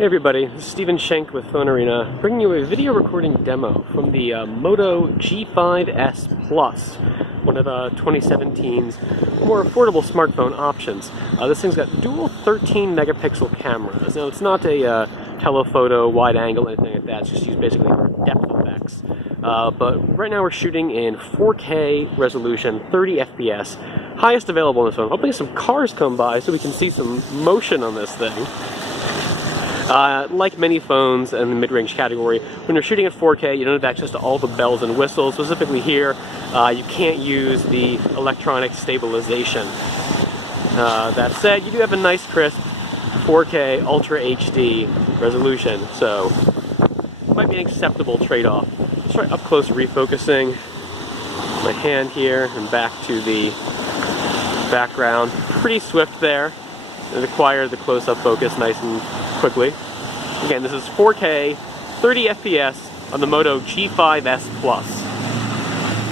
Hey everybody, this is Steven Schenk with PhoneArena, bringing you a video recording demo from the Moto G5S Plus, one of 2017's more affordable smartphone options. This thing's got dual 13 megapixel cameras. Now it's not a telephoto, wide angle, anything like that, it's just used basically for depth effects. But right now we're shooting in 4K resolution, 30 FPS, highest available on this phone. Hoping some cars come by so we can see some motion on this thing. Like many phones in the mid-range category, when you're shooting at 4K, you don't have access to all the bells and whistles. Specifically here, you can't use the electronic stabilization. That said, you do have a nice crisp 4K Ultra HD resolution, so it might be an acceptable trade-off. Let's try up-close refocusing. My hand here and back to the background. Pretty swift there. It acquired the close-up focus nice and quickly. Again, this is 4K, 30 FPS on the Moto G5S Plus.